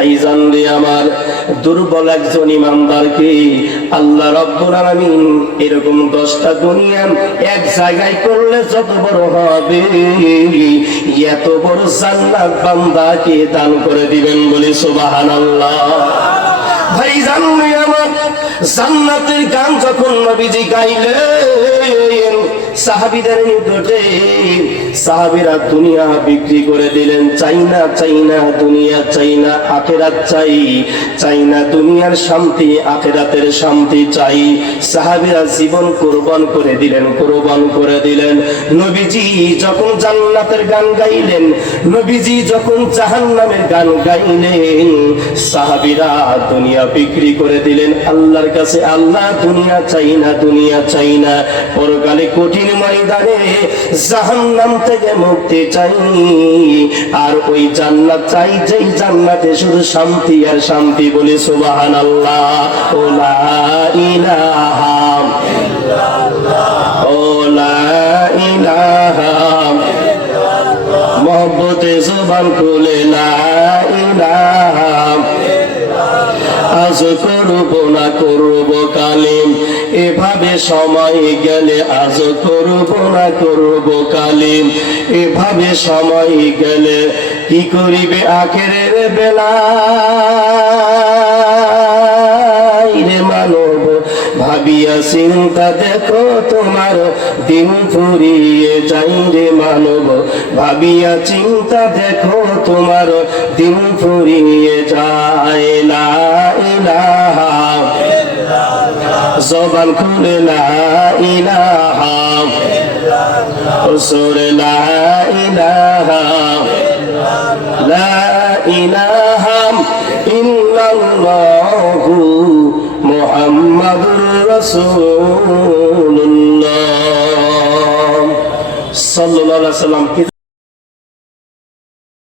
ভাইজান রে আমার, দুর্বল একজন ইমানদারকে আল্লাহ রাব্বুল আলামিন এরকম 10টা দুনিয়া এক জায়গায় করলে যত বড় হবে, এত বড় জান্নাত বান্দাকে দান করে দিবেন বলি সুবহানাল্লাহ। ভাইজান রে আমার, জান্নাতের গান যখন নবীজি গাইলেন সাহাবীদের নিকটে, সাহাবীরা দুনিয়া বিক্রি করে দিলেন। চাই না দুনিয়া, চাই না আখিরাত, চাই না দুনিয়ার শান্তি, আখিরাতের শান্তি চাই। সাহাবীরা জীবন কুরবান করে দিলেন। নবীজি যখন জান্নাতের গান গাইলেন, নবীজি যখন জাহান্নামের গান গাইলেন, সাহাবীরা দুনিয়া বিক্রি করে দিলেন আল্লাহর কাছে। আল্লাহ দুনিয়া চাই না, পরকালে কঠিন ময়দানে জাহান্নাম থেকে মুক্তি চাই, আর ওই জান্নাত চাই যেই জান্নাতে শুধু শান্তি আর শান্তি বলে সুবহানাল্লাহ। ও লা ইলাহা ইল্লাল্লাহ, ও লা ইলাহা ইল্লাল্লাহ, মহব্বতে জবান খুলে লা ইলাহা ইল্লাল্লাহ, আজ করব না করব কালিম, এভাবে সময় গেলে আজ করব না করব কালিম, এভাবে সময় গেলে কি করিবে আখেরের বেলায় রে মানব, ভাবিয়া চিন্তা দেখো তোমার দিন ফুরিয়ে যাই রে মানব, ভাবিয়া চিন্তা দেখো তোমার দিন ফুরিয়ে যায়। লা ইলাহা ইল্লাল্লাহ, জবান খুলে লা ইলাহা ইল্লাল্লাহ, সুরে লা ইলাহা ইল্লাল্লাহ, লা ইলাহা ইল্লাল্লাহ মুহাম্মাদুর রাসূলুল্লাহ সাল্লাল্লাহু আলাইহি ওয়াসাল্লাম।